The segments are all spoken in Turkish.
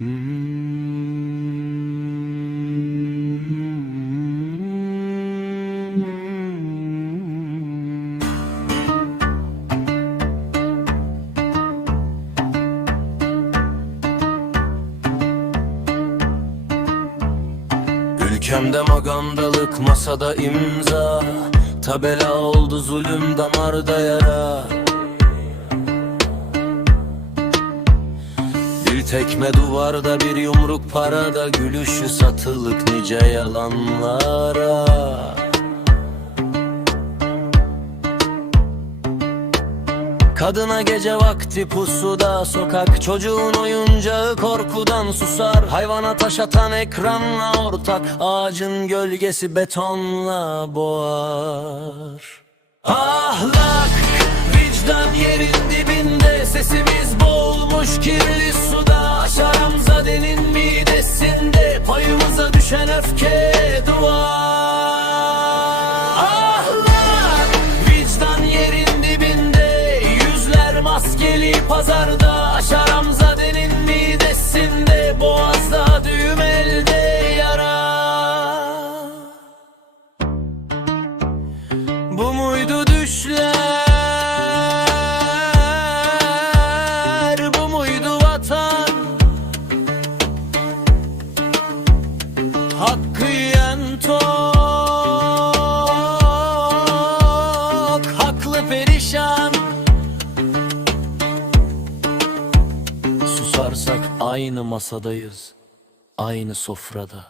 Ülkemde magandalık masada imza. Tabela oldu zulüm damarda yara tekme duvarda bir yumruk parada Gülüşü satılık nice yalanlara. Kadına gece vakti pusuda Sokak çocuğun oyuncağı korkudan susar. Hayvana taş atan ekranla ortak Ağacın gölgesi betonla boğar. Ahlak vicdan yerin dibinde Sesimiz boğulmuş kirli Şaramzadenin midesinde Payımıza düşen öfke duvar Ahlak vicdan yerin dibinde Yüzler maskeli pazarda. Şaramzadenin midesinde Boğazda düğüm elde yara. Bu muydu düşler Hakkı yiyen Haklı perişan. Susarsak aynı masadayız Aynı sofrada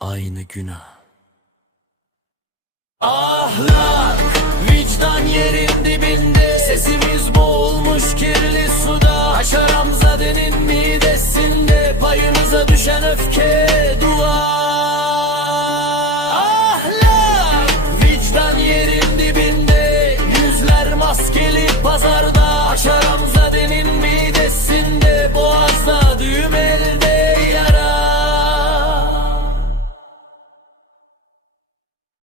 Aynı günah. Ahlak, vicdan yerin dibinde Sesimiz boğulmuş kirli suda. Haşaramzadenin midesinde